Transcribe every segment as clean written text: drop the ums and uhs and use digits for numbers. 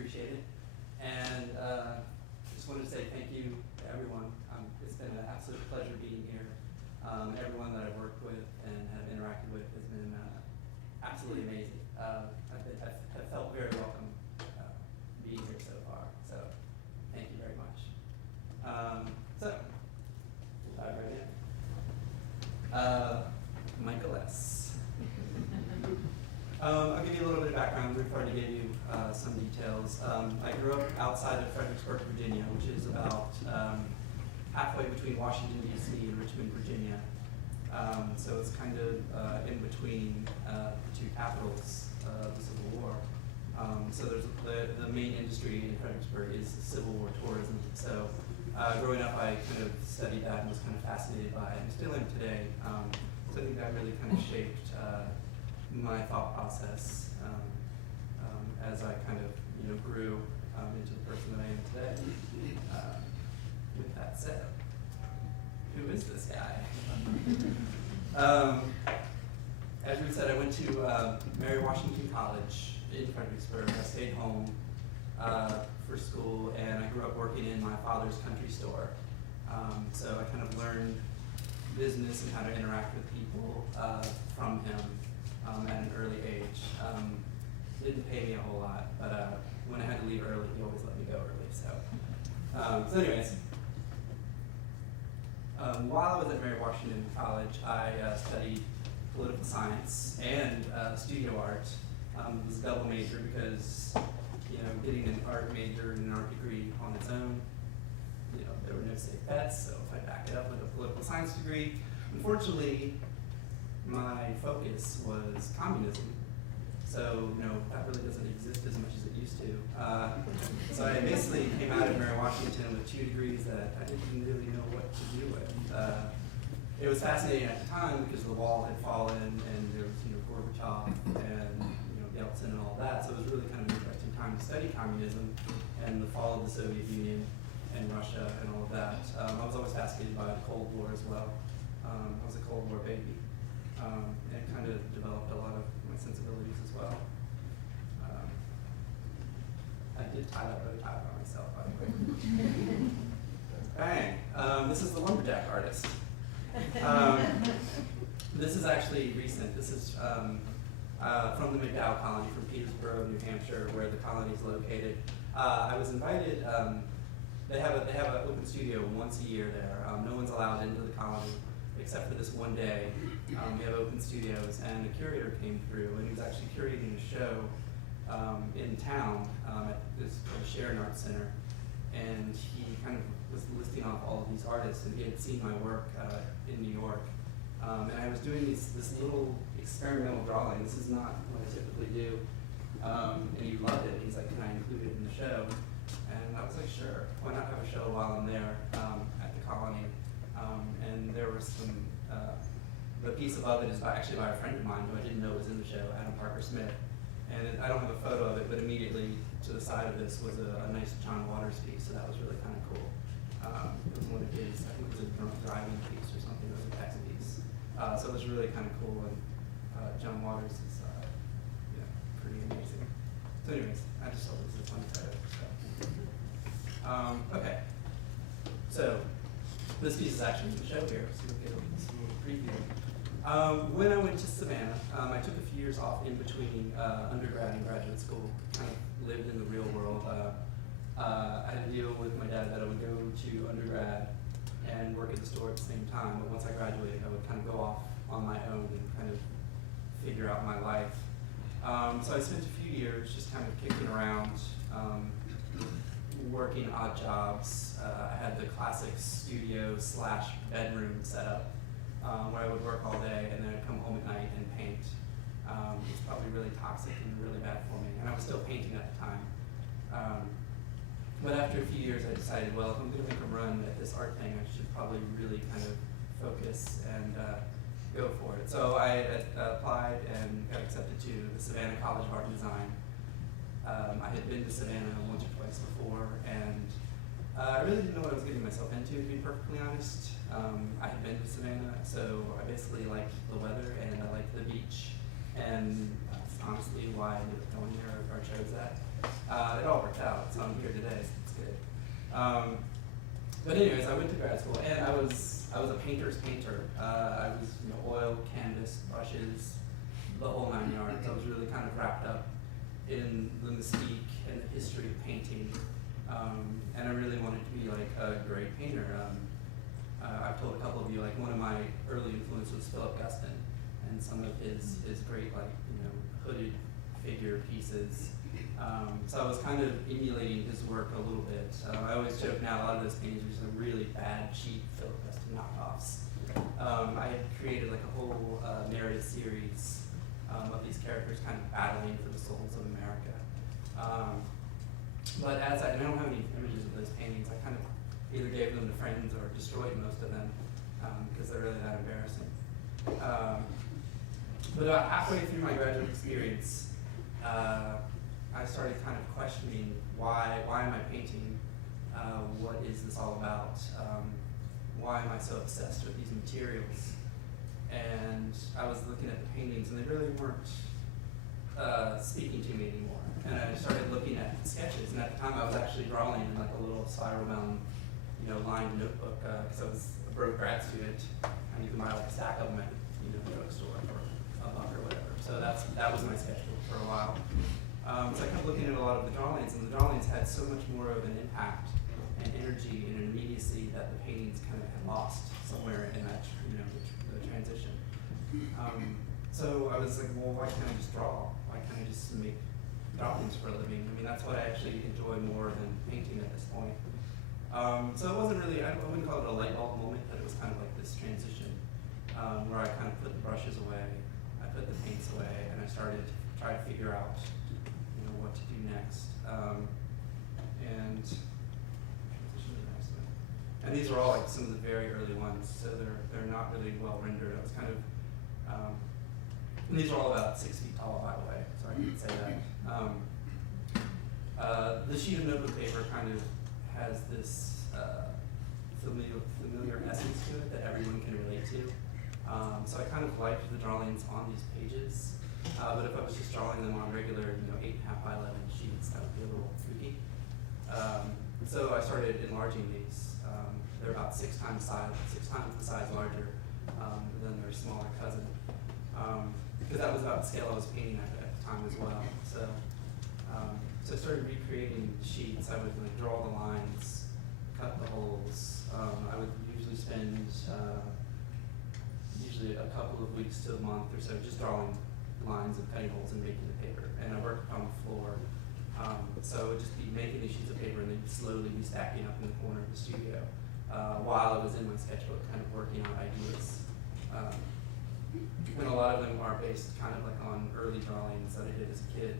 appreciate it. And just wanted to say thank you to everyone. It's been an absolute pleasure being here. Everyone that I've worked with and have interacted with has been absolutely amazing. I've felt very welcome being here so far. So thank you very much. So we'll dive right in. Michael S. I'll give you a little bit of background. We've already gave you some details. I grew up outside of Fredericksburg, Virginia, which is about halfway between Washington, D.C. and Richmond, Virginia. So it's kind of in between the two capitals of the Civil War. So there's the main industry in Fredericksburg is Civil War tourism. So growing up, I kind of studied that and was kind of fascinated by it, and still am today. So I think that really kind of shaped my thought process as I kind of grew into the person that I am today. With that said, who is this guy? As we said, I went to Mary Washington College in Fredericksburg. I stayed home for school, and I grew up working in my father's country store. So I kind of learned business and how to interact with people from him at an early age. Didn't pay me a whole lot, but when I had to leave early, he always let me go early. So anyways, while I was at Mary Washington College, I studied political science and studio art. It was a double major because getting an art major and an art degree on its own, there were no safe bets. So if I back it up with a political science degree, unfortunately, my focus was communism. So that really doesn't exist as much as it used to. So I basically came out of Mary Washington with 2 degrees that I didn't really know what to do with. It was fascinating at the time because the wall had fallen and there was Gorbachev and Yeltsin and all that. So it was really kind of an interesting time to study communism and the fall of the Soviet Union and Russia and all of that. I was always fascinated by the Cold War as well. I was a Cold War baby. And it kind of developed a lot of my sensibilities as well. I did tie that bow tie by myself, by the way. Bang! This is the lumberjack artist. This is actually recent. This is from the McDowell colony, from Petersboro, New Hampshire, where the colony is located. I was invited. They have an open studio once a year there. No one's allowed into the colony except for this one day. We have open studios, and the curator came through, and he was actually curating a show in town at this Sharon Arts Center, and he kind of was listing off all of these artists, and he had seen my work in New York, and I was doing this little experimental drawing. This is not what I typically do, and he loved it. He's like, "Can I include it in the show?" And I was like, "Sure, why not have a show while I'm there at the colony?" And there was some. The piece above it is actually by a friend of mine who I didn't know was in the show, Adam Parker Smith. And I don't have a photo of it, but immediately to the side of this was a nice John Waters piece, so that was really kind of cool. It was one of his, I think it was a drunk driving piece or something, it was a taxi piece. So it was really kind of cool, and John Waters is pretty amazing. So anyways, I just thought this was a fun photo. So. Okay, so this piece is actually in the show here, so you'll get a little preview. When I went to Savannah, I took a few years off in between undergrad and graduate school, kind of lived in the real world. I had a deal with my dad that I would go to undergrad and work at the store at the same time, but once I graduated, I would kind of go off on my own and kind of figure out my life. So I spent a few years just kind of kicking around, working odd jobs. I had the classic studio / bedroom set up. Where I would work all day and then I'd come home at night and paint. It was probably really toxic and really bad for me, and I was still painting at the time. But after a few years I decided, well, if I'm going to make a run at this art thing, I should probably really kind of focus and go for it. So I applied and got accepted to the Savannah College of Art and Design. I had been to Savannah once or twice before, and I really didn't know what I was getting myself into, to be perfectly honest. I had been to Savannah, so I basically liked the weather and I liked the beach, and that's honestly why I ended up going there or chose that. It all worked out, so I'm here today, so it's good. But anyways, I went to grad school, and I was a painter's painter. I was, oil, canvas, brushes, the whole 9 yards. I was really kind of wrapped up in the mystique and the history of painting, and I really wanted to be like a great painter. I've told a couple of you, like one of my early influences was Philip Guston, and some of his great hooded figure pieces. So I was kind of emulating his work a little bit. I always joke now, a lot of those paintings are some really bad, cheap Philip Guston knockoffs. I had created like a whole narrative series of these characters kind of battling for the souls of America. But and I don't have any images of those paintings, I kind of either gave them to friends or destroyed most of them because they're really that embarrassing. But about halfway through my graduate experience, I started kind of questioning why am I painting? What is this all about? Why am I so obsessed with these materials? And I was looking at the paintings, and they really weren't speaking to me anymore. And I started looking at the sketches, and at the time I was actually drawing in like a little spiral-bound, lined notebook because I was a broke grad student, and you can buy like a stack of them at drugstore or a buck or whatever. So that was my sketchbook for a while. So I kept looking at a lot of the drawings, and the drawings had so much more of an impact and energy and an immediacy that the paintings kind of had lost somewhere in that, the transition. So I was like, well, why can't I just draw? Why can't I just make drawings for a living? I mean, that's what I actually enjoy more than painting at this point. So it wasn't really, I wouldn't call it a light bulb moment, but it was kind of like this transition where I kind of put the brushes away, I put the paints away, and I started to try to figure out what to do next. And transition to the next one. And these are all like some of the very early ones, so they're not really well rendered. I was kind of, and these are all about 6 feet tall, by the way, so I can say that. The sheet of notebook paper kind of has this familiar essence to it that everyone can relate to. So I kind of liked the drawings on these pages. But if I was just drawing them on regular, 8.5 by 11 sheets, that would be a little kooky. So I started enlarging these. They're about 6 times the size larger than their smaller cousin. Because that was about the scale I was painting at the time as well. So I started recreating the sheets. I would draw the lines, cut the holes. I would usually spend a couple of weeks to a month or so just drawing lines and cutting holes and making the paper. And I worked on the floor. So it would just be making these sheets of paper and then slowly be stacking up in the corner of the studio while I was in my sketchbook kind of working on ideas. And a lot of them are based kind of like on early drawings that I did as a kid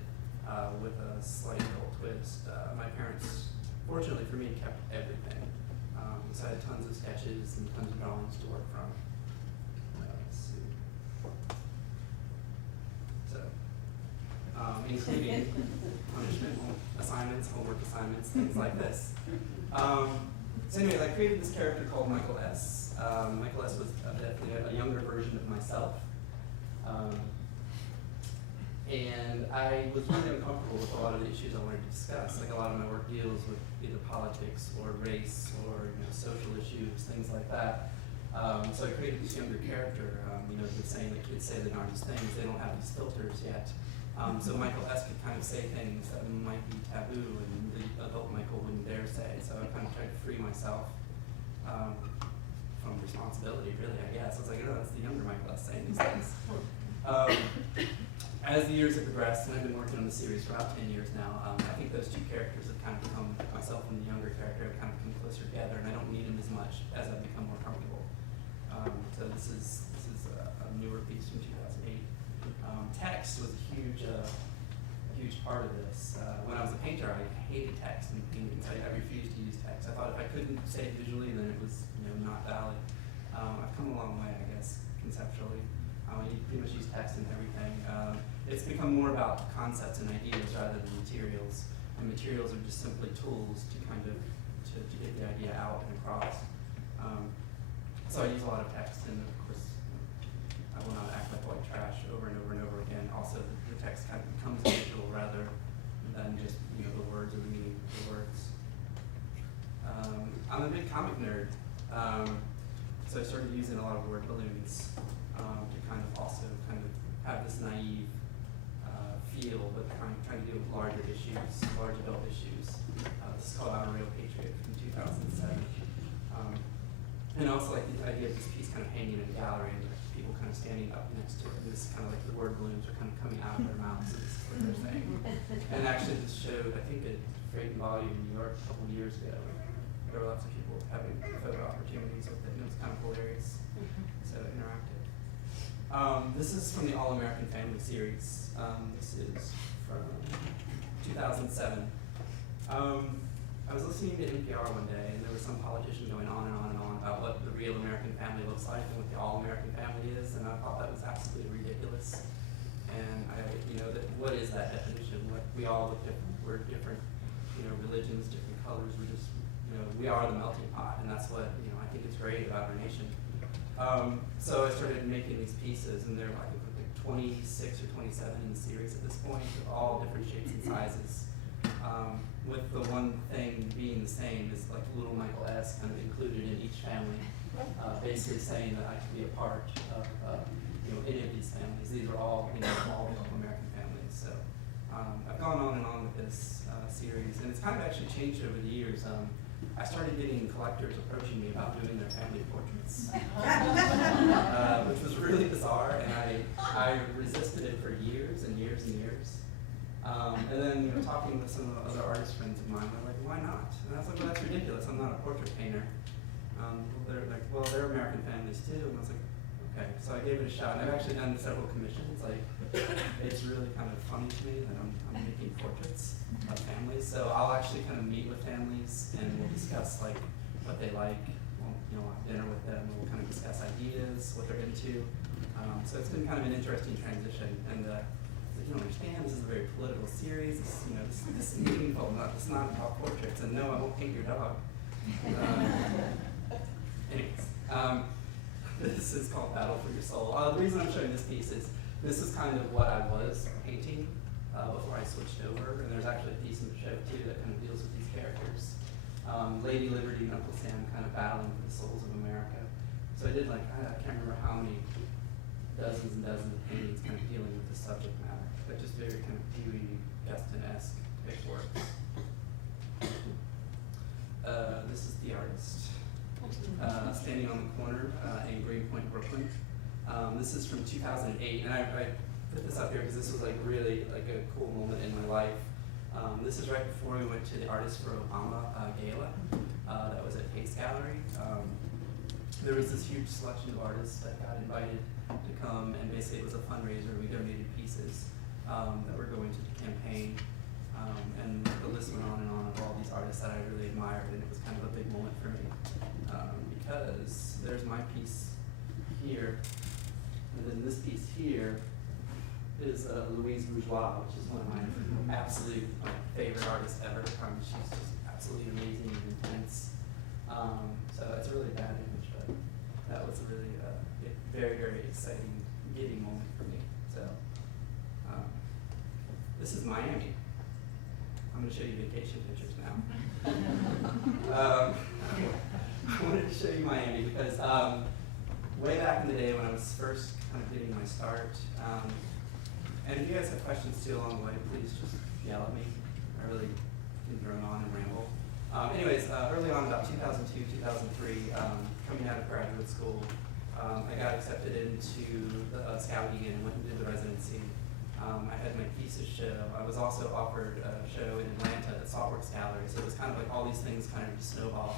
with a slight little twist. My parents, fortunately for me, kept everything. So I had tons of sketches and tons of drawings to work from. Let's see. So, including punishment assignments, homework assignments, things like this. So anyways, I created this character called Michael S. Michael S. was definitely a younger version of myself. And I was really uncomfortable with a lot of the issues I wanted to discuss. Like a lot of my work deals with either politics or race or social issues, things like that. So I created this younger character. The saying that kids say the darndest things, they don't have these filters yet. So Michael S. could kind of say things that might be taboo and the adult Michael wouldn't dare say. So I kind of tried to free myself from responsibility, really, I guess. I was like, oh, that's the younger Michael S. saying these things. As the years have progressed, and I've been working on the series for about 10 years now, I think those two characters have kind of become, myself and the younger character have kind of come closer together, and I don't need them as much as I've become more comfortable. So this is a newer piece from 2008. Text was a huge part of this. When I was a painter, I hated text and painting, so I refused to use text. I thought if I couldn't say it visually, then it was not valid. I've come a long way, I guess, conceptually. You pretty much use text and everything. It's become more about concepts and ideas rather than materials. And materials are just simply tools to kind of to get the idea out and across. So I use a lot of text, and of course, I will not act like white trash over and over and over again. Also, the text kind of becomes visual rather than just the words or the meaning of the words. I'm a big comic nerd, so I started using a lot of word balloons to kind of also kind of have this naive feel, but trying to deal with larger issues, large adult issues. This is called I'm a Real Patriot from 2007. And also like the idea of this piece kind of hanging in a gallery and people kind of standing up next to it. And this kind of like the word balloons are kind of coming out of their mouths. So this is what they're saying. And actually this showed, I think at Freight and Volume in New York a couple of years ago. There were lots of people having photo opportunities with it, and it was kind of hilarious. So interactive. This is from the All-American Family series. This is from 2007. I was listening to NPR one day, and there was some politician going on and on and on about what the real American family looks like and what the all-American family is, and I thought that was absolutely ridiculous. And what is that definition? We all look different. We're different, religions, different colors. We're just, we are the melting pot, and that's what I think is great about our nation. So I started making these pieces, and they're like 26 or 27 in the series at this point, of all different shapes and sizes. With the one thing being the same is like little Michael S. kind of included in each family, basically saying that I can be a part of any of these families. These are all all American families. So I've gone on and on with this series, and it's kind of actually changed over the years. I started getting collectors approaching me about doing their family portraits, which was really bizarre, and I resisted it for years and years and years. And then talking with some of the other artist friends of mine, they're like, why not? And I was like, well, that's ridiculous. I'm not a portrait painter. They're like, well, they're American families too. And I was like, okay. So I gave it a shot. And I've actually done several commissions. Like, it's really kind of funny to me that I'm making portraits of families. So I'll actually kind of meet with families and we'll discuss like what they like. We'll have dinner with them. And we'll kind of discuss ideas, what they're into. So it's been kind of an interesting transition. And you don't understand, this is a very political series. This is meaningful. It's not about portraits. And no, I won't paint your dog. Anyways, this is called Battle for Your Soul. The reason I'm showing this piece is this is kind of what I was painting before I switched over. And there's actually a piece in the show too that kind of deals with these characters. Lady Liberty and Uncle Sam kind of battling for the souls of America. So I did I can't remember how many dozens and dozens of paintings kind of dealing with the subject matter. But just very kind of Dewey, Guston-esque type works. This is the artist standing on the corner in Greenpoint, Brooklyn. This is from 2008, and I put this up here because this was really a cool moment in my life. This is right before we went to the Artists for Obama gala that was at Pace Gallery. There was this huge selection of artists that got invited to come, and basically it was a fundraiser. We donated pieces that were going to the campaign, and the list went on and on of all these artists that I really admired, and it was kind of a big moment for me because there's my piece here, and then this piece here is Louise Bourgeois, which is one of my absolute favorite artists ever. She's just absolutely amazing and intense. So it's a really bad image, but that was a really very, very exciting, giddy moment for me. So this is Miami. I'm going to show you vacation pictures now. I wanted to show you Miami because way back in the day when I was first kind of getting my start, and if you guys have questions too along the way, please just yell at me. I really can drone on and ramble. Anyways, early on, about 2002, 2003, coming out of graduate school, I got accepted into the Scoggins and went and did the residency. I had my pieces show. I was also offered a show in Atlanta at Saltworks Gallery, so it was kind of like all these things kind of just snowball.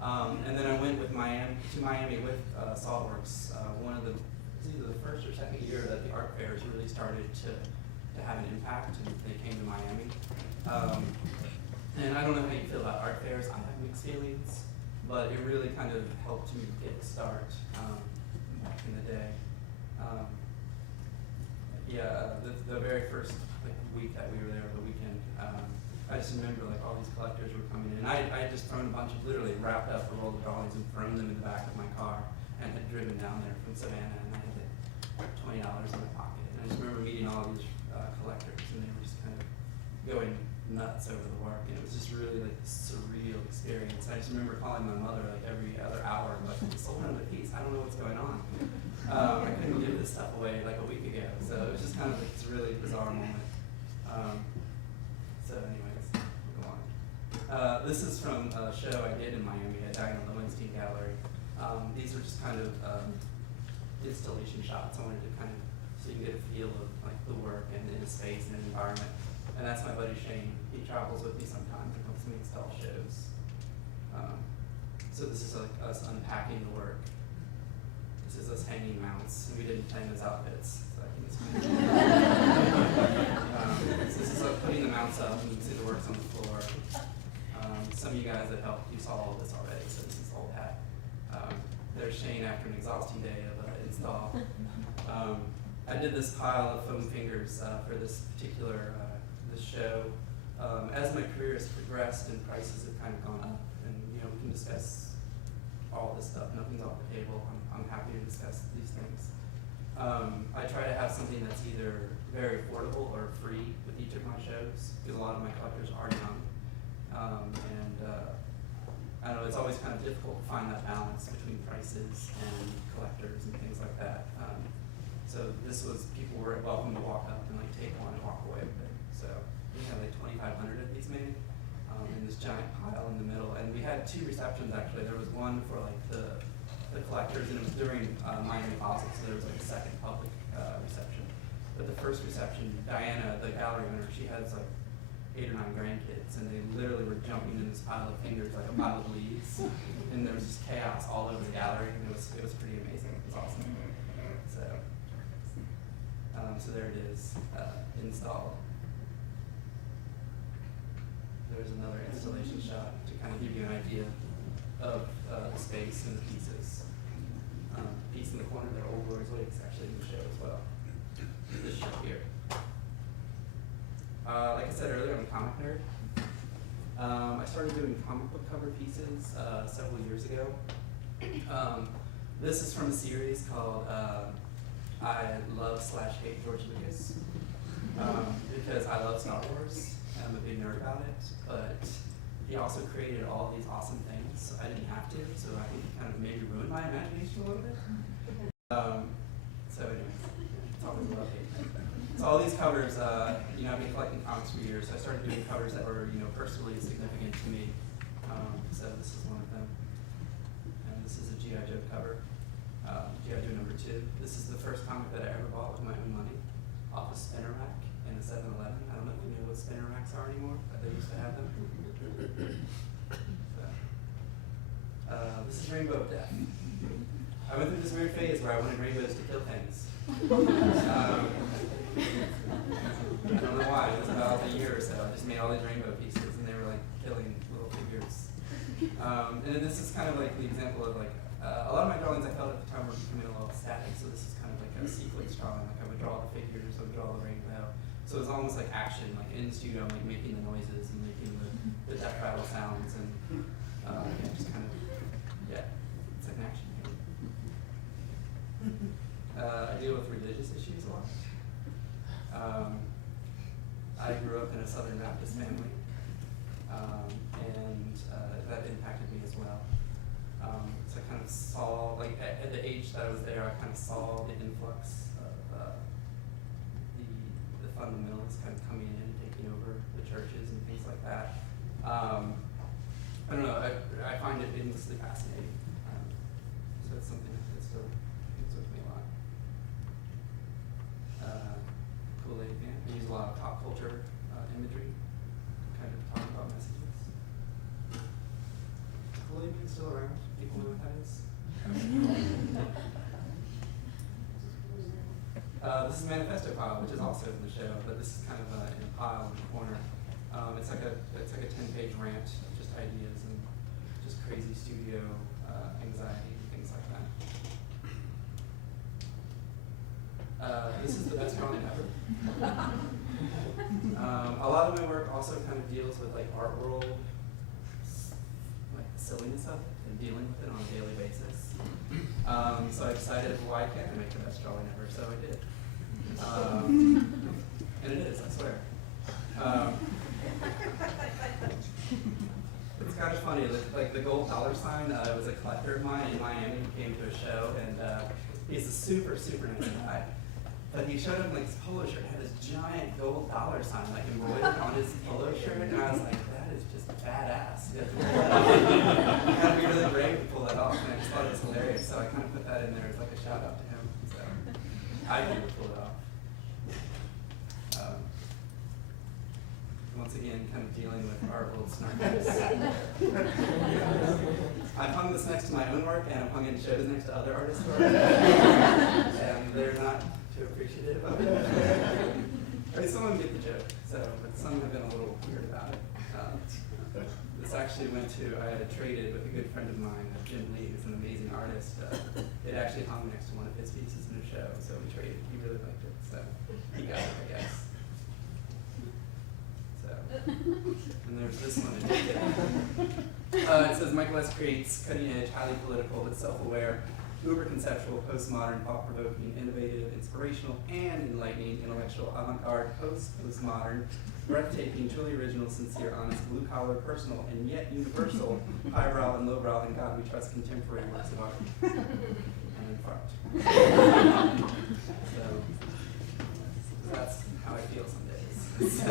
And then I went to Miami with Saltworks. It was either the first or second year that the art fairs really started to have an impact, and they came to Miami. And I don't know how you feel about art fairs. I have mixed feelings, but it really kind of helped me get a start back in the day. The very first week that we were there, the weekend, I just remember all these collectors were coming in. I had just thrown a bunch of literally wrapped up a roll of drawings and thrown them in the back of my car and had driven down there from Savannah, and I had $20 in my pocket. And I just remember meeting all these collectors, and they were just kind of going nuts over the work, and it was just really like a surreal experience. I just remember calling my mother like every other hour, like, I sold another piece, I don't know what's going on. I couldn't give this stuff away like a week ago, so it was just kind of like this really bizarre moment. So anyways, we'll go on. This is from a show I did in Miami at Diane Marek Visiting Artist. These are just kind of installation shots. I wanted to kind of, so you can get a feel of like the work and in a space and an environment. And that's my buddy Shane. He travels with me sometimes and helps me install shows. So this is like us unpacking the work. This is us hanging mounts. We didn't plan those outfits, so I can just so this is like putting the mounts up, and you can see the work's on the floor. Some of you guys that helped, you saw all of this already, so this is old hat. There's Shane after an exhausting day of install. I did this pile of foam fingers for this particular this show. As my career has progressed and prices have kind of gone up, and we can discuss all this stuff. Nothing's off the table. I'm happy to discuss these things. I try to have something that's either very affordable or free with each of my shows, because a lot of my collectors are young. I don't know, it's always kind of difficult to find that balance between prices and collectors and things like that. So this was, people were welcome to walk up and like take one and walk away with it. So we had like 2,500 of these made in this giant pile in the middle. And we had 2 receptions actually. There was one for like the collectors, and it was during Miami Fossil, so there was like a second public reception. But the first reception, Diana, the gallery owner, she has like 8 or 9 grandkids, and they literally were jumping in this pile of fingers like a pile of leaves, and there was just chaos all over the gallery, and it was pretty amazing. It was awesome. So there it is, installed. There's another installation shot to kind of give you an idea of the space and the pieces. Piece in the corner there, Old Glory's Way, is actually in the show as well. This show here. Like I said earlier, I'm a comic nerd. I started doing comic book cover pieces several years ago. This is from a series called I Love/Hate George Lucas, because I love Star Wars and I'm a big nerd about it, but he also created all these awesome things, so I didn't have to, so I think he kind of maybe ruined my imagination a little bit. So anyways, it's always a love-hate thing. So all these covers, I've been collecting comics for years, so I started doing covers that were, personally significant to me. So this is one of them. And this is a G.I. Joe cover, G.I. Joe number 2. This is the first comic that I ever bought with my own money off a spinner rack in a 7-Eleven. I don't know if you know what spinner racks are anymore, but they used to have them. So, this is Rainbow of Death. I went through this weird phase where I wanted rainbows to kill things. I don't know why. It was about a year or so. I just made all these rainbow pieces, and they were like killing little figures. And then this is kind of like the example of like a lot of my drawings I felt at the time were becoming a little static. So this is kind of like a sequence drawing. Like I would draw the figures, I would draw the rainbow. So it's almost like action, like in the studio, like making the noises and making the death rattle sounds, and just kind of it's like an action game. I deal with religious issues a lot. I grew up in a Southern Baptist family, and that impacted me as well. So I kind of saw, like at the age that I was there, I kind of saw the influx of the fundamentalists kind of coming in and taking over the churches and things like that. I don't know, I find it endlessly fascinating. So it's something that still sticks with me a lot. Kool-Aid Man. I use a lot of pop culture imagery, kind of talking about messages. Is Kool-Aid Man still around? People know what that is? This is Manifesto Pile, which is also in the show, but this is kind of in a pile in the corner. It's like a 10-page rant of just ideas and just crazy studio anxiety and things like that. This is the best drawing ever. A lot of my work also kind of deals with like art world, like the silliness of it and dealing with it on a daily basis. So I decided, why can't I make the best drawing ever? So I did. And it is, I swear. gold dollar sign. It was a collector of mine in Miami who came to a show, and he's a super, super nice guy. But he showed him like his polo shirt had this giant gold dollar sign like embroidered on his polo shirt, and I was like, that is just badass. It had to be really brave to pull that off, and I just thought it was hilarious. So I kind of put that in there as like a shout out to him. So I didn't pull it off. Once again, kind of dealing with our old snarkiness. I've hung this next to my own work, and I've hung in shows next to other artists' work, and they're not too appreciative of it. I mean, some of them get the joke, but some have been a little weird about it. This actually went to, I had traded with a good friend of mine, Jim Lee, who's an amazing artist. It actually hung next to one of his pieces in a show, so we traded. He really liked it, so he got it, I guess. And there's this one. It says Michael S. creates cutting-edge, highly political, but self-aware, uber-conceptual, postmodern, thought-provoking, innovative, inspirational, and enlightening, intellectual, avant-garde, postmodern, breathtaking, truly original, sincere, honest, blue-collar, personal, and yet universal, highbrow and lowbrow, and God we trust contemporary works of art. And in part. So that's how I feel some days.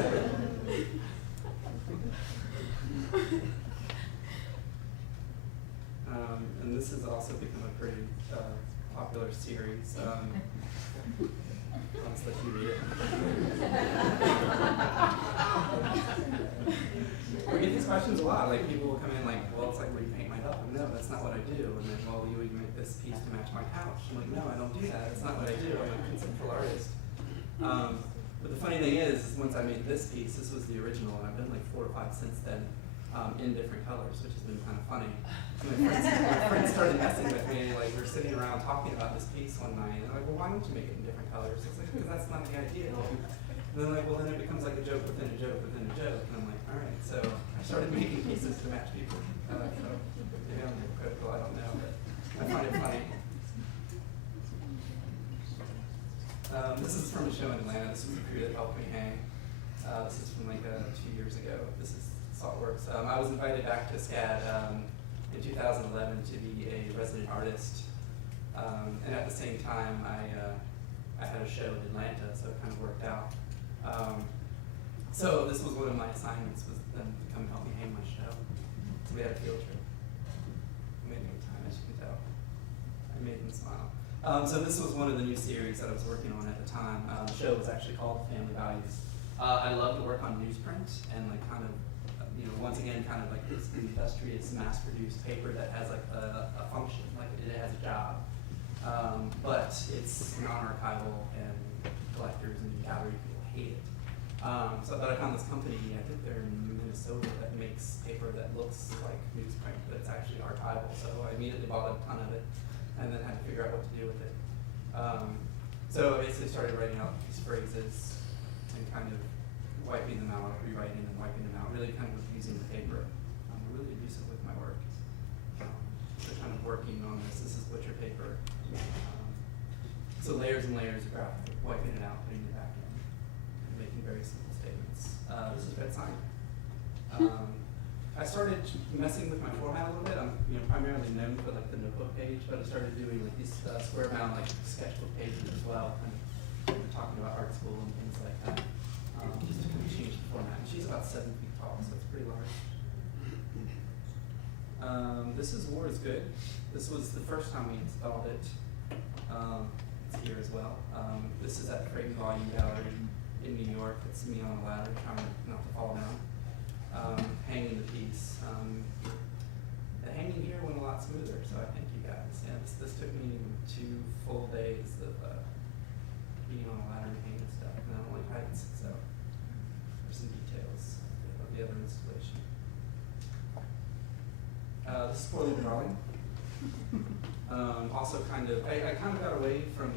And this has also become a pretty popular series. I'll just let you read it. We get these questions a lot. Like people will come in like, well, it's like where you paint my dog. No, that's not what I do. And then, well, you would make this piece to match my couch. I'm like, no, I don't do that. That's not what I do. I'm a conceptual artist. But the funny thing is once I made this piece, this was the original, and I've done like 4 or 5 since then. In different colors, which has been kind of funny. My friends started messing with me, like we were sitting around talking about this piece one night, and they're like, well, why don't you make it in different colors? It's like, because that's not the idea. And they're like, well, then it becomes like a joke within a joke within a joke. And I'm like, all right. So I started making pieces to match people. So maybe I'm hypocritical, I don't know, but I find it funny. This is from a show in Atlanta. This was the crew that helped me hang. This is from like 2 years ago. This is Saltworks. I was invited back to SCAD in 2011 to be a resident artist, and at the same time I had a show in Atlanta, so it kind of worked out. So this was one of my assignments, was them to come help me hang my show. So we had a field trip. I made a good time, as you can tell. I made them smile. So this was one of the new series that I was working on at the time. The show was actually called Family Values. I love to work on newsprint and like kind of once again, kind of like this industrious, mass-produced paper that has like a function, like it has a job, but it's non-archival, and collectors and gallery people hate it. So I found this company, I think they're in Minnesota, that makes paper that looks like newsprint, but it's actually archival. So I immediately bought a ton of it, and then had to figure out what to do with it. So I basically started writing out these phrases and kind of wiping them out, rewriting them, wiping them out, really kind of using the paper. I'm really abusive with my work. So kind of working on this. This is butcher paper. So layers and layers of graphic, wiping it out, putting it back in, and making very simple statements. This is red sign. I started messing with my format a little bit. I'm primarily known for like the notebook page, but I started doing like these square bound like sketchbook pages as well, and talking about art school and things like that. Just to kind of change the format. And she's about 7 feet tall, so it's pretty large. This is War is Good. This was the first time we installed it. It's here as well. This is at Creighton Volume Gallery in New York. It's me on a ladder trying not to fall down. Hanging the piece. The hanging here went a lot smoother, so I thank you guys. Yeah, this took me 2 full days of being on a ladder and hanging stuff, and I don't like heights, so there's some details of the other installation. This is Poorly Drawing. Also kind of, I kind of got away from,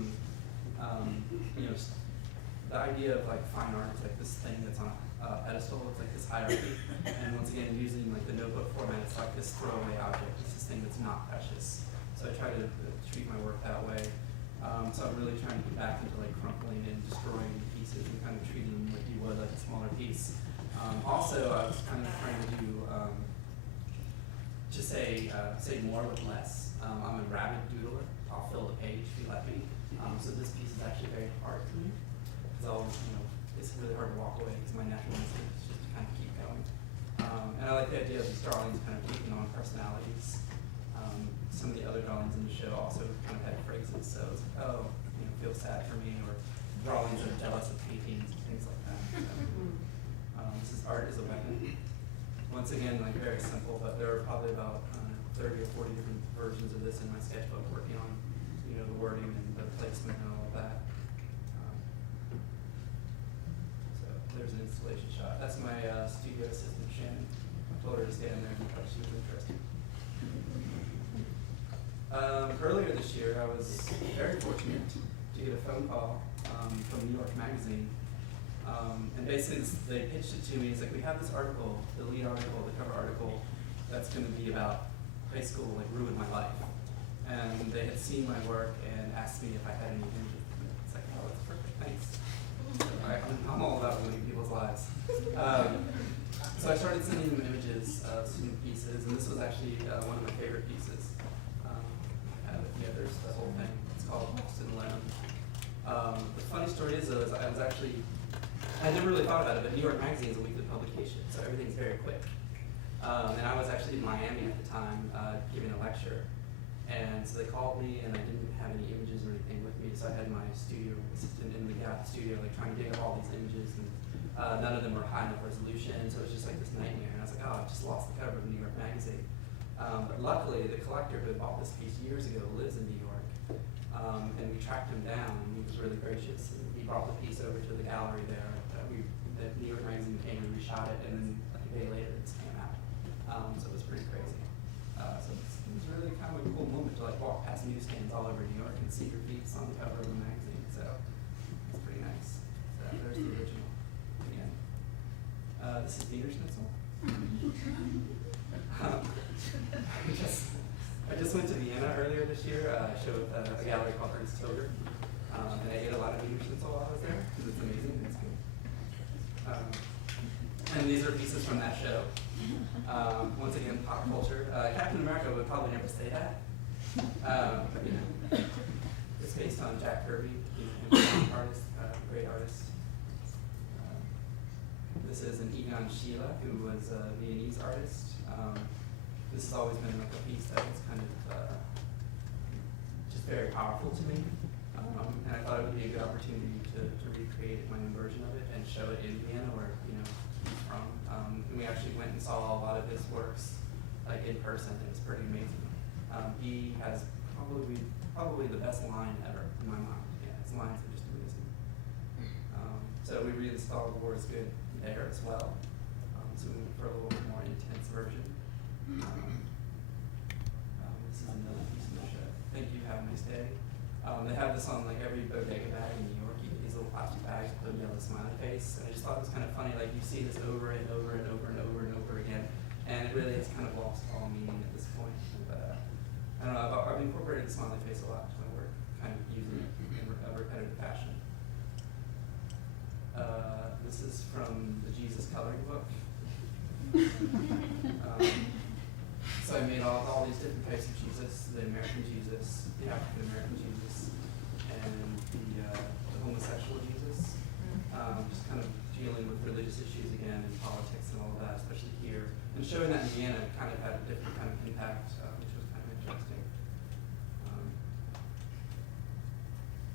the idea of like fine art, it's like this thing that's on a pedestal, it's like this hierarchy. And once again, using like the notebook format, it's like this throwaway object, it's this thing that's not precious. So I try to treat my work that way. So I'm really trying to get back into like crumpling and destroying pieces and kind of treating them like you would like a smaller piece. Also, I was kind of trying to do to say more with less. I'm a rabid doodler. I'll fill the page if you let me. So this piece is actually very hard for me because it's really hard to walk away because my natural instinct is just to kind of keep going. And I like the idea of these drawings kind of taking on personalities. Some of the other drawings in the show also kind of had phrases. So it's like, oh, feel sad for me, or drawings are jealous of paintings and things like that. So, this is Art is a Weapon. Once again, like very simple, but there are probably about 30 or 40 different versions of this in my sketchbook, working on the wording and the placement and all of that. So there's an installation shot. That's my studio assistant Shannon. I told her to stand there and thought she was interested. Earlier this year, I was very fortunate to get a phone call from New York Magazine. And basically, they pitched it to me. It's like, we have this article, the lead article, the cover article, that's going to be about high school, like ruined my life. And they had seen my work and asked me if I had any images. It's like, oh, that's perfect, thanks. So I'm all about ruining people's lives. So I started sending them images of student pieces, and this was actually one of my favorite pieces. There's the whole thing. It's called Lost and Alone. The funny story is, though, I never really thought about it, but New York Magazine is a weekly publication, so everything's very quick. And I was actually in Miami at the time giving a lecture, and so they called me, and I didn't have any images or anything with me, so I had my studio assistant in the studio, like trying to dig up all these images, and none of them were high enough resolution, so it was just like this nightmare. And I was like, oh, I just lost the cover of New York Magazine. But luckily, the collector who had bought this piece years ago lives in New York, and we tracked him down, and he was really gracious. And he brought the piece over to the gallery there. The New York Magazine came and reshot it, and then like a day later, it came out. So it was pretty crazy. So it was really kind of a cool moment to like walk past newsstands all over New York and see your piece on the cover of the magazine. So it's pretty nice. So there's the original again. This is Wiener Schnitzel. I just went to Vienna earlier this year. I showed a gallery called Ernst Hilger, and I ate a lot of Wiener Schnitzel while I was there because it's amazing and it's good. And these are pieces from that show. Once again, pop culture. Captain America would probably never say that. But, it's based on Jack Kirby. He's an artist, great artist. This is an Egon Schiele, who was a Viennese artist. This has always been like a piece that was kind of just very powerful to me. And I thought it would be a good opportunity to recreate my own version of it and show it in Vienna, where he's from. And we actually went and saw a lot of his works like in person. It was pretty amazing. He has probably the best line ever in my mind. Yeah, his lines are just amazing. So we reinstalled War is Good there as well. So we went for a little bit more intense version. This is another piece of the show. Thank you. Have a nice day. They have this on like every bodega bag in New York. You get these little plastic bags with a yellow smiley face, and I just thought it was kind of funny. Like you see this over and over and over and over and over again, and it really has kind of lost all meaning at this point. But I don't know. I've incorporated the smiley face a lot to my work, kind of using it in a repetitive fashion. This is from the Jesus coloring book. So I made all these different types of Jesus: the American Jesus, the African American Jesus, and the homosexual Jesus. Just kind of dealing with religious issues again and politics and all of that, especially here. And showing that in Vienna kind of had a different kind of impact, which was kind of interesting.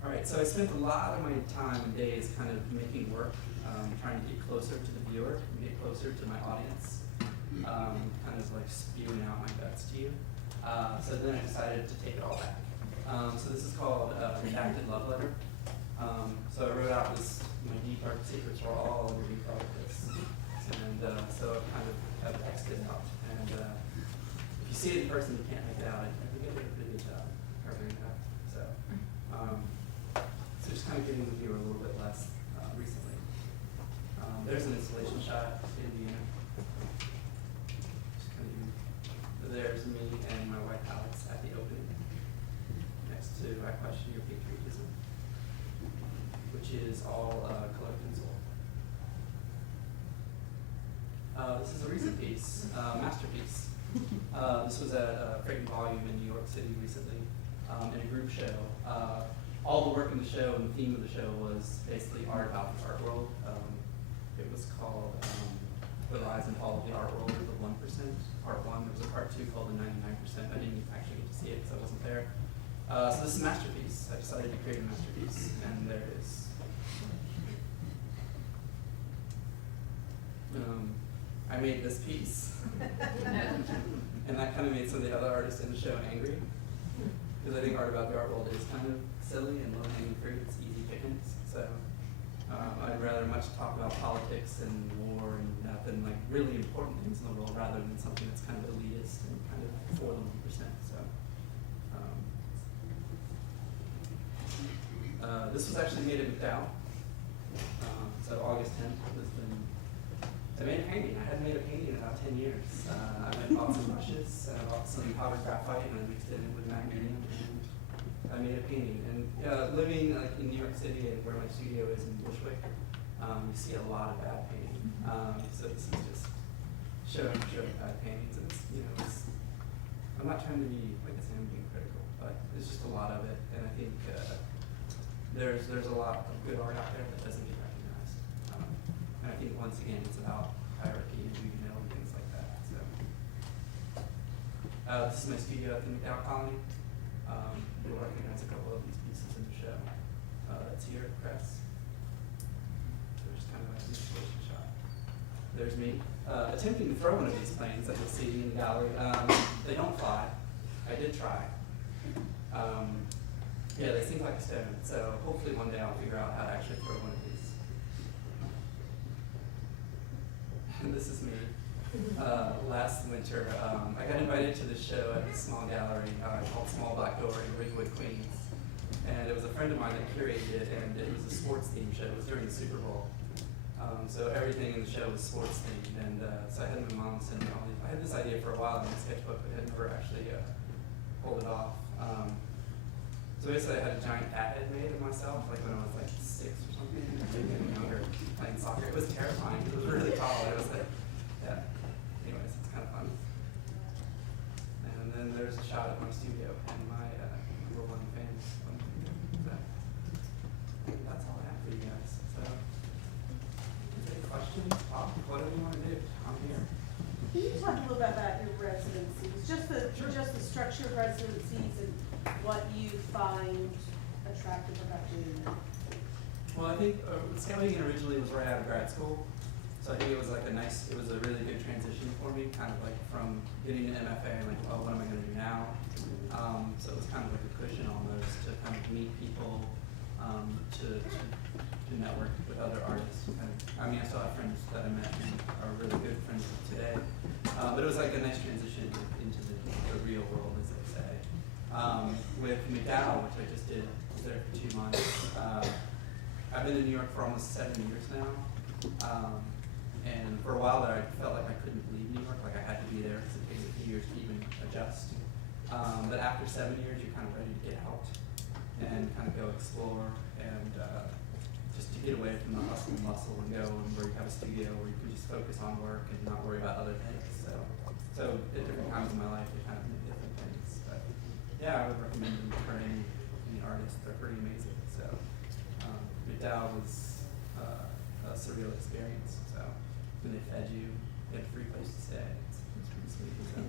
All right, so I spent a lot of my time and days kind of making work, trying to get closer to the viewer, and get closer to my audience. Kind of like spewing out my guts to you. So then I decided to take it all back. So this is called Redacted Love Letter. So I wrote out my deep dark secrets were all underneath all of this. And so I kind of have X'd it out. And if you see it in person, you can't make it out. I think I did a pretty good job covering it up. So just kind of getting the viewer a little bit less recently. There's an installation shot in Vienna. There's me and my wife Alex at the opening, next to I Question Your Patriotism, which is all color pencil. This is a recent piece, masterpiece. This was at Freight and Volume in New York City recently, in a group show. All the work in the show and the theme of the show was basically art about the art world. It was called The Rise and Fall of the Art World of the 1%, part 1. There was a part 2 called The 99%. I didn't actually get to see it because I wasn't there. So this is a masterpiece. I decided to create a masterpiece, and there it is. I made this piece, and that kind of made some of the other artists in the show angry, because I think art about the art world is kind of silly and low-hanging fruit. It's easy pickings. So I'd rather much talk about politics and war and that than like really important things in the world, rather than something that's kind of elitist and kind of for the 1%. So this was actually made at McDowell. So August 10th was the. I made a painting. I hadn't made a painting in about 10 years. I went and bought some brushes, and I bought some powdered graphite, and I mixed it in with magnesium, and I made a painting. And living like in New York City and where my studio is in Bushwick, you see a lot of bad painting. So this is just showing bad paintings. And it's, I'm not trying to be, like I say, I'm being critical, but there's just a lot of it, and I think there's a lot of good art out there that doesn't get recognized. And I think once again, it's about hierarchy and who you know and things like that. So this is my studio at the McDowell Colony. You'll recognize a couple of these pieces in the show. That's here at Cress. So there's kind of like an installation shot. There's me attempting to throw one of these planes that you'll see in the gallery. They don't fly. I did try. Yeah, they seem like a stone. So hopefully one day I'll figure out how to actually throw one of these. And this is me. Last winter, I got invited to this show at this small gallery called Small Black Door in Ridgewood, Queens. And it was a friend of mine that curated it, and it was a sports themed show. It was during the Super Bowl. So everything in the show was sports themed. And so I had my mom send me all these. I had this idea for a while in my sketchbook, but had never actually pulled it off. So basically I had a giant cat head made of myself, like when I was like 6 or something, getting younger, playing soccer. It was terrifying. It was really tall. It was like, yeah. Anyways, it's kind of fun. And then there's a shot of my studio and my number one fans. So that's all I have for you guys. So, any questions, Bob, whatever you want to do, I'm here. Can you talk a little bit about your residencies, just the structure of residencies and what you find attractive about doing them? Well, I think scouting originally was right out of grad school, so I think it was like it was a really good transition for me, kind of like from getting an MFA and like, oh, what am I going to do now? So it was kind of like a cushion almost to kind of meet people, to network with other artists. I mean, I still have friends that I met and are really good friends today, but it was like a nice transition into the real world, as they say. With McDowell, which I just did, was there for 2 months. I've been in New York for almost 7 years now, and for a while there, I felt like I couldn't leave New York, like I had to be there because it takes a few years to even adjust. But after 7 years, you're kind of ready to get out and kind of go explore and just to get away from the hustle and bustle and go and where you have a studio where you can just focus on work and not worry about other things. So at different times in my life, it kind of did different things. But yeah, I would recommend them for any artist. They're pretty amazing. So McDowell was a surreal experience. So when they fed you, you had a free place to stay. It's pretty sweet. So.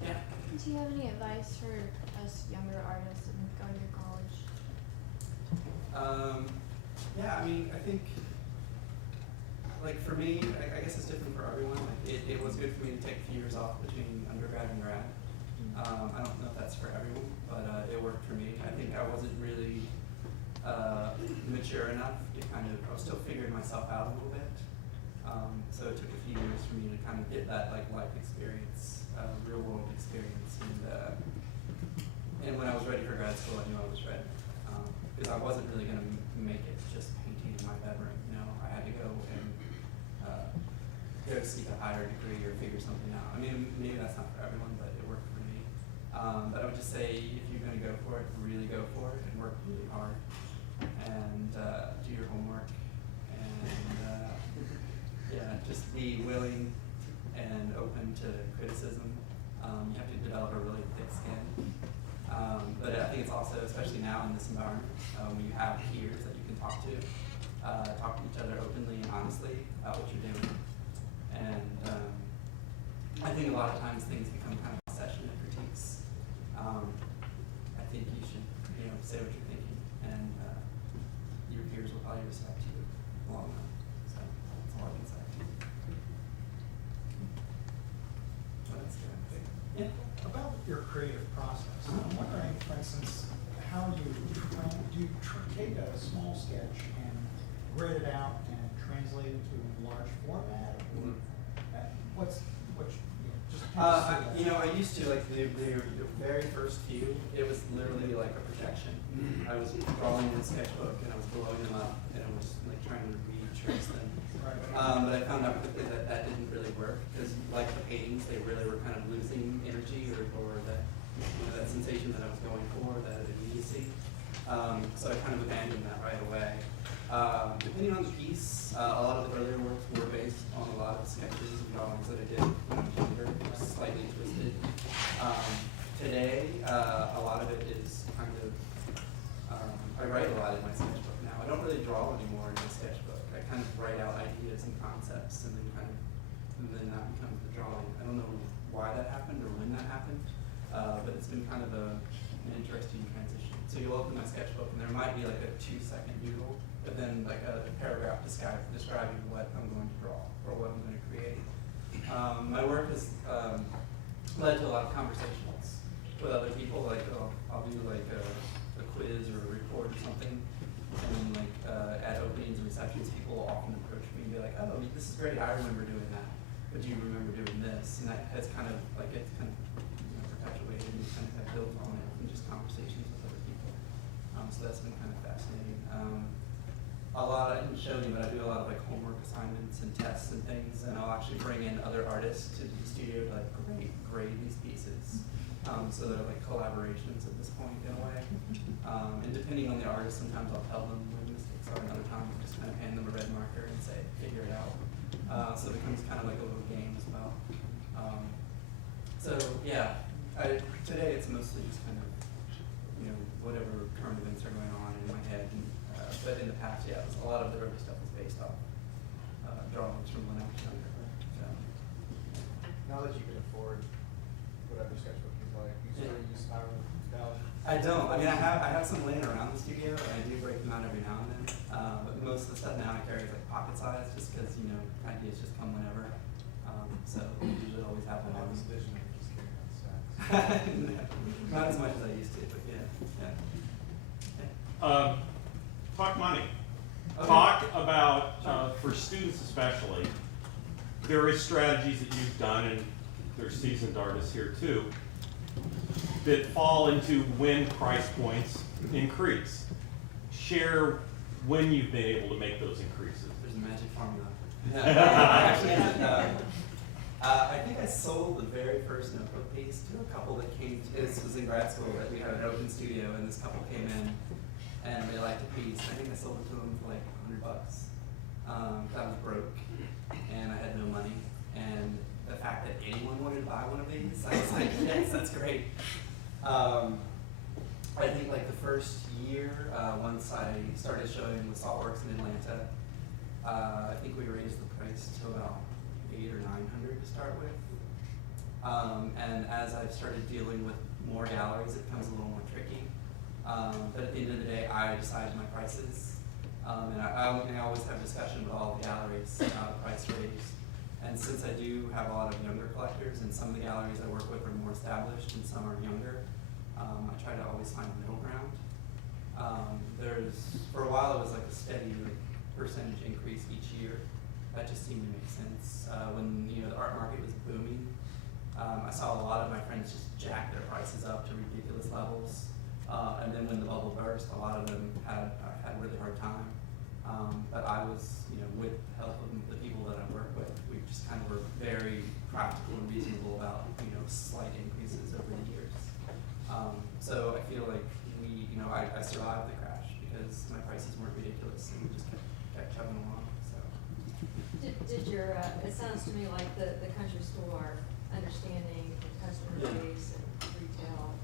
Yeah. Do you have any advice for us younger artists and going to college? Yeah, I mean, I think, like for me, I guess it's different for everyone. Like it was good for me to take a few years off between undergrad and grad. I don't know if that's for everyone, but it worked for me. I think I wasn't really mature enough to kind of, I was still figuring myself out a little bit. So it took a few years for me to kind of get that like life experience, real world experience. And when I was ready for grad school, I knew I was ready. Because I wasn't really going to make it just painting in my bedroom. You know, I had to go and go seek a higher degree or figure something out. I mean, maybe that's not for everyone, but it worked for me. But I would just say, if you're going to go for it, really go for it and work really hard and do your homework and yeah, just be willing and open to criticism. You have to develop a really thick skin. But I think it's also, especially now in this environment, when you have peers that you can talk to each other openly and honestly about what you're doing. And I think a lot of times things become kind of a session of critiques. I think you should, say what you're thinking, and your peers will probably respect you long enough. So that's all I can say. What else can I say? Yeah. About your creative process, I'm wondering, for instance, how do you take a small sketch and grade it out and translate it to a large format, or what's just I used to, like, the very first few, it was literally like a projection. I was drawing in a sketchbook and I was blowing them up and I was like trying to retrace them. But I found out quickly that that didn't really work, because like the paintings, they really were kind of losing energy or that, that sensation that I was going for, that immediacy. So I kind of abandoned that right away. Depending on the piece, a lot of the earlier works were based on a lot of sketches and drawings that I did when I was younger, slightly twisted. Today, a lot of it is kind of, I write a lot in my sketchbook now. I don't really draw anymore in my sketchbook. I kind of write out ideas and concepts, and then that becomes the drawing. I don't know why that happened or when that happened, but it's been kind of an interesting transition. So you'll open my sketchbook and there might be like a 2-second doodle, but then like a paragraph describing what I'm going to draw or what I'm going to create. My work has led to a lot of conversations with other people. Like I'll do like a quiz or a report or something, and like at openings and receptions, people often approach me and be like, "Oh, this is great. I remember doing that. But do you remember doing this?" And that has kind of like it's kind of perpetuated and kind of built on it from just conversations with other people. So that's been kind of fascinating. A lot, I didn't show you, but I do a lot of like homework assignments and tests and things, and I'll actually bring in other artists to the studio to like grade these pieces. So they're like collaborations at this point in a way. And depending on the artist, sometimes I'll tell them where the mistakes are, and other times I'll just kind of hand them a red marker and say, figure it out. So it becomes kind of like a little game as well. So yeah, today it's mostly just kind of, whatever current events are going on in my head. But in the past, yeah, a lot of the early stuff was based off drawings from when I was younger. So. Now that you can afford whatever sketchbook you like, you still use spiral down? I don't. I mean, I have some laying around the studio, and I do break them out every now and then. But most of the stuff now I carry is like pocket size, just because ideas just come whenever. So we usually always have one. I have this vision of just carrying out stacks. No, not as much as I used to, but yeah. Talk money. Okay. Talk about, for students especially, various strategies that you've done, and there's seasoned artists here too, that fall into when price points increase. Share when you've been able to make those increases. There's a magic formula. Actually, I think I sold the very first notebook piece to a couple that came. This was in grad school. That we had an open studio, and this couple came in, and they liked the piece. I think I sold it to them for like $100. I was broke, and I had no money. And the fact that anyone wanted to buy one of these, I was like, yes, that's great. I think like the first year, once I started showing the Saltworks in Atlanta, I think we raised the price to about $800 or $900 to start with. And as I've started dealing with more galleries, it becomes a little more tricky. But at the end of the day, I decide my prices. And I always have discussion with all the galleries about price raise. And since I do have a lot of younger collectors, and some of the galleries I work with are more established and some are younger, I try to always find a middle ground. For a while, it was like a steady percentage increase each year. That just seemed to make sense. When the art market was booming, I saw a lot of my friends just jack their prices up to ridiculous levels. And then when the bubble burst, a lot of them had a really hard time. But I was, with the help of the people that I work with, we just kind of were very practical and reasonable about, slight increases over the years. So I feel like I survived the crash because my prices weren't ridiculous and we just kept chugging along. So. Did your, it sounds to me like the country store understanding the customer Yeah. base and retail,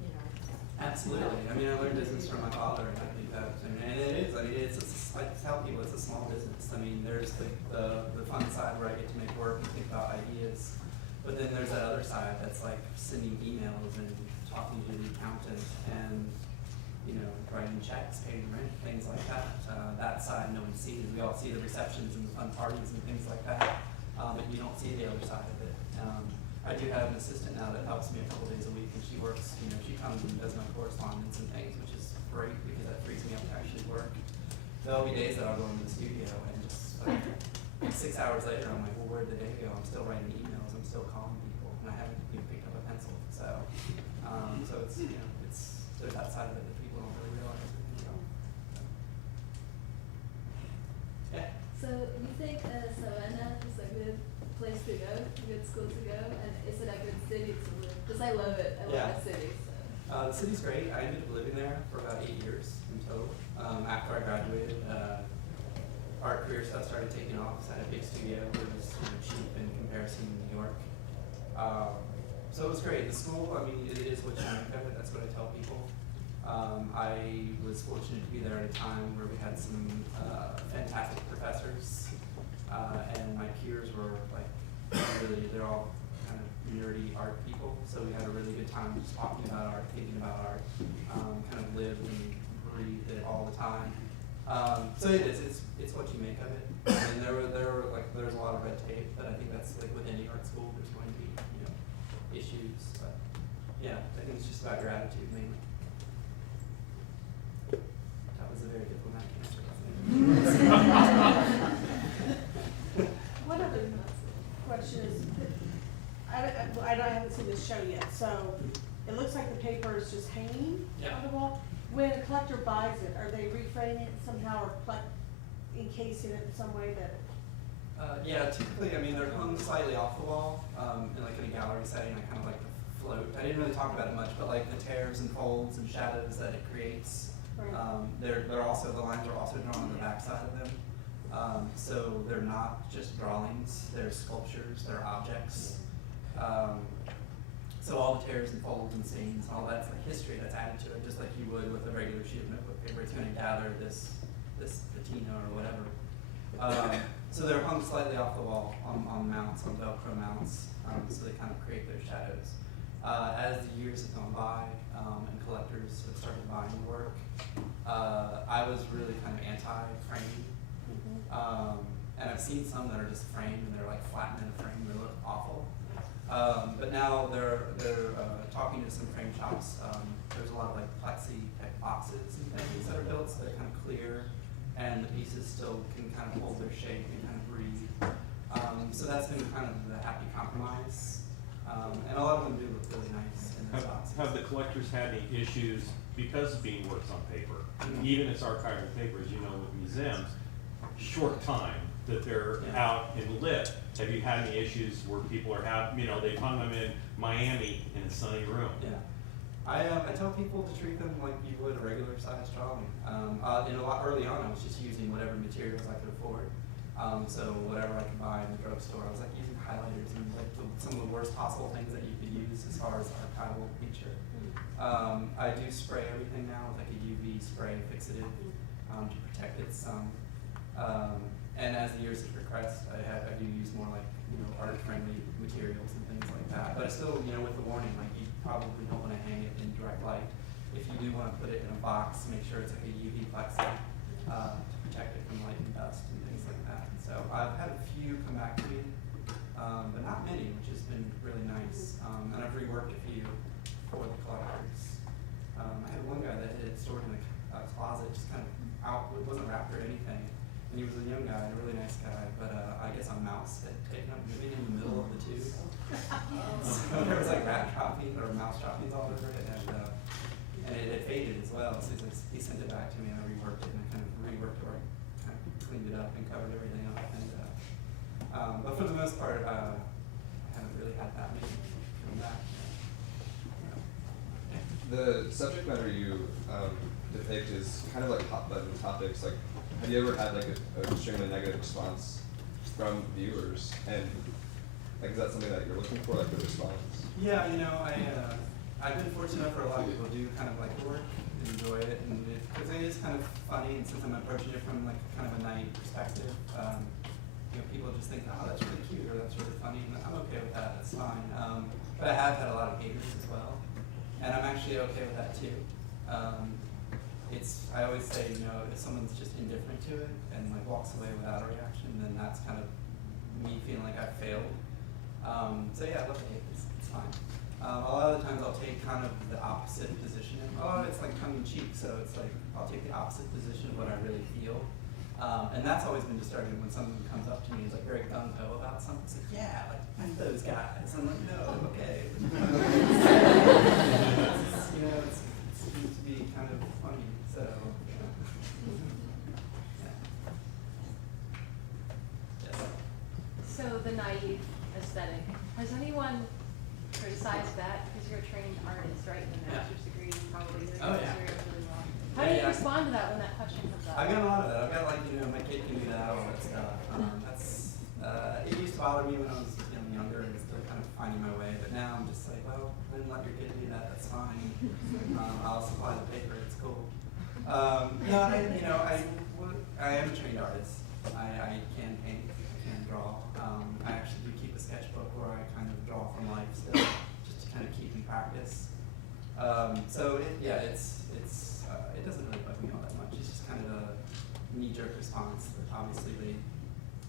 you know. Absolutely. I mean, I learned business from my father, and I think that, and it is. I mean, I tell people it's a small business. I mean, there's the fun side where I get to make work and think about ideas, but then there's that other side that's like sending emails and talking to the accountant and, you know, writing checks, paying rent, things like that. That side no one sees. We all see the receptions and the fun parties and things like that, but you don't see the other side of it. I do have an assistant now that helps me a couple days a week, and she works, you know, she comes and does my correspondence and things, which is great because that frees me up to actually work. There'll be days that I'll go into the studio and just like 6 hours later, I'm like, well, where'd the day go? I'm still writing emails, I'm still calling people, and I haven't even picked up a pencil. So, so it's, you know, there's that side of it that people don't really realize. So. Yeah. So you think Savannah is a good place to go, a good school to go, and is it a good city to live? Because I love it. I love Yeah. that city. So. The city's great. I ended up living there for about 8 years in total. After I graduated, art career stuff started taking off. So I had a big studio. It was, you know, cheap in comparison to New York. So it was great. The school, I mean, it is what you make of it. That's what I tell people. I was fortunate to be there at a time where we had some fantastic professors, and my peers were like really, they're all kind of nerdy art people. So we had a really good time just talking about art, thinking about art, kind of lived and breathed it all the time. So it is, it's what you make of it. And there's a lot of red tape, but I think that's like with any art school, there's going to be, you know, issues. But yeah, I think it's just about your attitude mainly. That was a very diplomatic answer, wasn't it? One other question is, I haven't seen this show yet, so it looks like the paper is just hanging Yeah. on the wall. When a collector buys it, are they reframing it somehow or encasing it in some way that? Yeah, typically, I mean, they're hung slightly off the wall, in like in a gallery setting. I kind of like the float. I didn't really talk about it much, but like the tears and folds and shadows that it creates. Right. They're also, the lines are also drawn on the back side of them. So they're not just drawings, they're sculptures, they're objects. So all the tears and folds and stains and all that's like history that's added to it, just like you would with a regular sheet of notebook paper. It's gonna gather this patina or whatever. So they're hung slightly off the wall on mounts, on Velcro mounts, so they kind of create those shadows. As the years have gone by and collectors have started buying the work, I was really kind of anti-framing. And I've seen some that are just framed and they're like flattened in a frame, they look awful. But now they're talking to some frame shops. There's a lot of like plexi type boxes and things that are built, so they're kind of clear, and the pieces still can kind of hold their shape and kind of breathe. So that's been kind of the happy compromise. And a lot of them do look really nice in those boxes. Have the collectors had any issues because of being works on paper? Mhm. Even as archival papers, you know, with museums, short time that they're Yeah. out and lit. Have you had any issues where people are you know, they've hung them in Miami in a sunny room? Yeah. I tell people to treat them like you would a regular sized drawing. Early on, I was just using whatever materials I could afford. So whatever I could buy in the drugstore, I was like using highlighters and like some of the worst possible things that you could use as far as archival feature. I do spray everything now with like a UV spray fixative to protect it some. And as the years have progressed, I do use more like, you know, art-friendly materials and things like that. But I still, you know, with the warning, like you probably don't want to hang it in direct light. If you do want to put it in a box, make sure it's like a UV plexi to protect it from light and dust and things like that. So I've had a few come back to me, but not many, which has been really nice. And I've reworked a few for the collectors. I had one guy that had it stored in a closet, just kind of out, it wasn't wrapped or anything. And he was a young guy, a really nice guy, but I guess a mouse had taken up living in the middle of the tube. So there was like rat droppings or mouse droppings all over it, and it had faded as well. So he sent it back to me, and I reworked it, and I kind of reworked it, or kind of cleaned it up and covered everything up. And but for the most part, I haven't really had that many come back. The subject matter you depict is kind of like hot button topics. Like, have you ever had like an extremely negative response from viewers? And like, is that something that you're looking for, like the response? Yeah, you know, I've been fortunate enough for a lot of people to do kind of like the work, enjoy it, and because it is kind of funny, and since I'm approaching it from like kind of a naive perspective, you know, people just think, oh, that's really cute, or that's really funny, and I'm okay with that, that's fine. But I have had a lot of haters as well, and I'm actually okay with that too. I always say, you know, if someone's just indifferent to it and like walks away without a reaction, then that's kind of me feeling like I've failed. So yeah, I love the haters, it's fine. A lot of the times I'll take kind of the opposite position. It's like tongue in cheek, so it's like I'll take the opposite position of what I really feel. And that's always been disturbing when someone comes up to me and is like very gung-ho about something. It's like, yeah, like those guys. I'm like, no, okay. You know, it seems to be kind of funny, so, you know. Yeah. Yes. So the naive aesthetic, has anyone criticized that? Because you're a trained artist, right? In a master's degree, you probably know Oh, yeah. really well. How do you respond to that when that question comes up? I've got a lot of that. I've got like, you know, my kid can do that, all that stuff. It used to bother me when I was younger and still kind of finding my way, but now I'm just like, well, then let your kid do that, that's fine. I'll supply the paper, it's cool. No, I am a trained artist. I can paint, I can draw. I actually do keep a sketchbook where I kind of draw from life still, just to kind of keep in practice. So it doesn't really bug me all that much. It's just kind of a knee-jerk response that obviously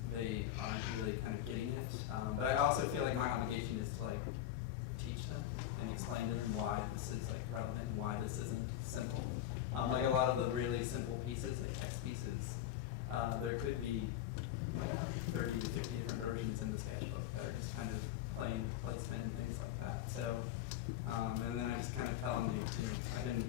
they aren't really kind of getting it. But I also feel like my obligation is to like teach them and explain to them why this is like relevant and why this isn't simple. Like a lot of the really simple pieces, like text pieces, there could be like 30 to 50 different versions in the sketchbook that are just kind of plain placement and things like that. So, and then I just kind of tell them, you know, I've been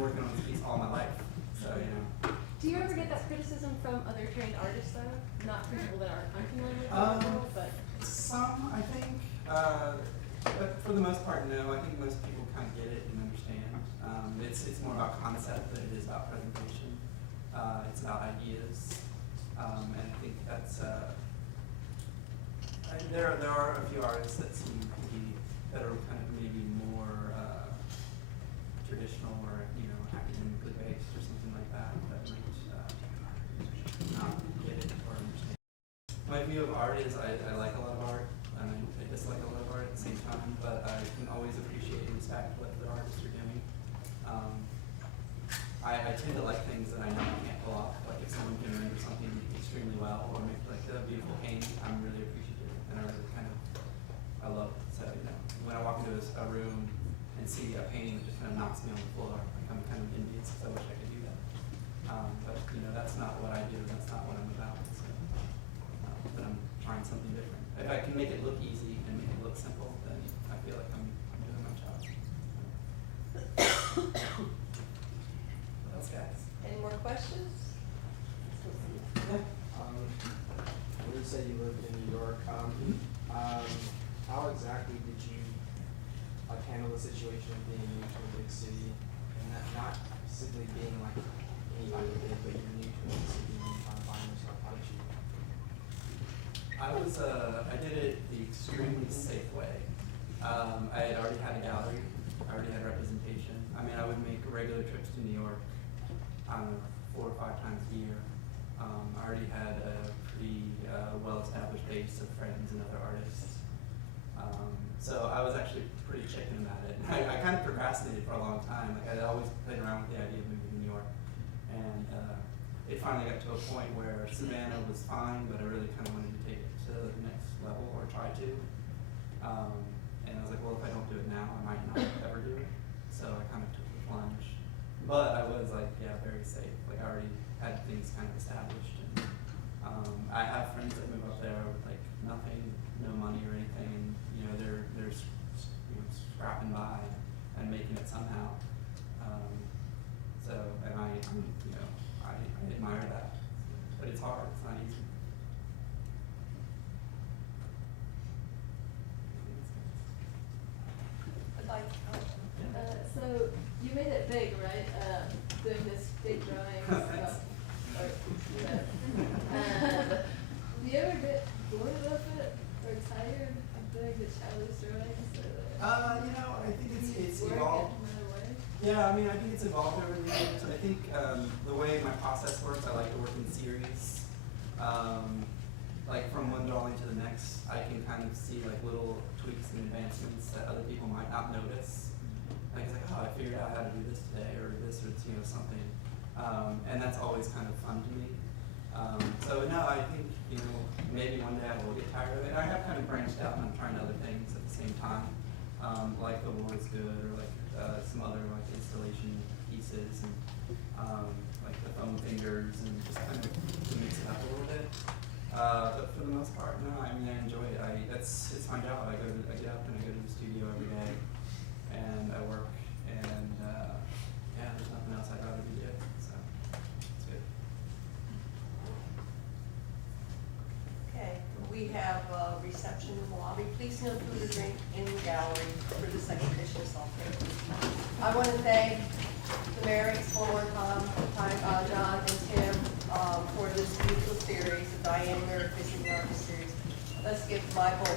working on this piece all my life, so you know. Do you ever get that criticism from other trained artists though? Not from people that are unfamiliar with the world, but Some, I think, but for the most part, no. I think most people kind of get it and understand. It's more about concept than it is about presentation. It's about ideas, and I think that's. There are a few artists that seem to be that are kind of maybe more traditional or academically based or something like that might not get it or understand. My view of art is I like a lot of art. I dislike a lot of art at the same time, but I can always appreciate and respect what the artists are doing. I tend to like things that I know I can't pull off. Like if someone can remember something extremely well or make like a beautiful painting, I'm really appreciative and I really I love it. So when I walk into a room and see a painting that just kind of knocks me on the floor, like I'm kind of envious because I wish I could do that. But that's not what I do. That's not what I'm about. So, but I'm trying something different. If I can make it look easy and make it look simple, then I feel like I'm doing my job. What else, guys? Any more questions? You said you lived in New York. How exactly did you handle the situation of being new to a big city, and not simply being like anybody did, but you're new to a big city and trying to find yourself? How did you? I did it the extremely safe way. I had already had a gallery. I already had representation. I mean, I would make regular trips to New York, I don't know, 4 or 5 times a year. I already had a pretty well-established base of friends and other artists. So I was actually pretty chicken about it. I kind of procrastinated for a long time. Like I'd always played around with the idea of moving to New York. And it finally got to a point where Savannah was fine, but I really kind of wanted to take it to the next level or try to. And I was like, well, if I don't do it now, I might not ever do it. So I kind of took the plunge. But I was like, yeah, very safe. Like I already had things kind of established. And I have friends that move up there with like nothing, no money or anything, and they're scrapping by and making it somehow. And I admire that, but it's hard. It's not easy. So you made it big, right? Doing this big drawing stuff. Do you ever get Yeah, I mean, I think it's evolved over the years. I think the way my process works, I like to work in series. Like from one drawing to the next, I can kind of see like little tweaks and advancements that other people might not notice. Like it's like, oh, I figured out how to do this today, or this, or something. And that's always kind of fun to me. So no, I think maybe one day I will get tired of it. I have kind of branched out and I'm trying other things at the same time, like the war is good, or like some other like installation pieces, and like the foam fingers, and just kind of to mix it up a little bit. But for the most part, no. I mean, I enjoy it. It's my job. I get up and I go to the studio every day, and I work, and yeah, there's nothing else I'd rather be doing. So it's good. Okay, we have a reception in the lobby. Please no food or drink in the gallery for this exhibition software. I want to thank the Mareks one more time, John and Tim, for this beautiful series, the Diane Marek Visiting Artist series. Let's give Michael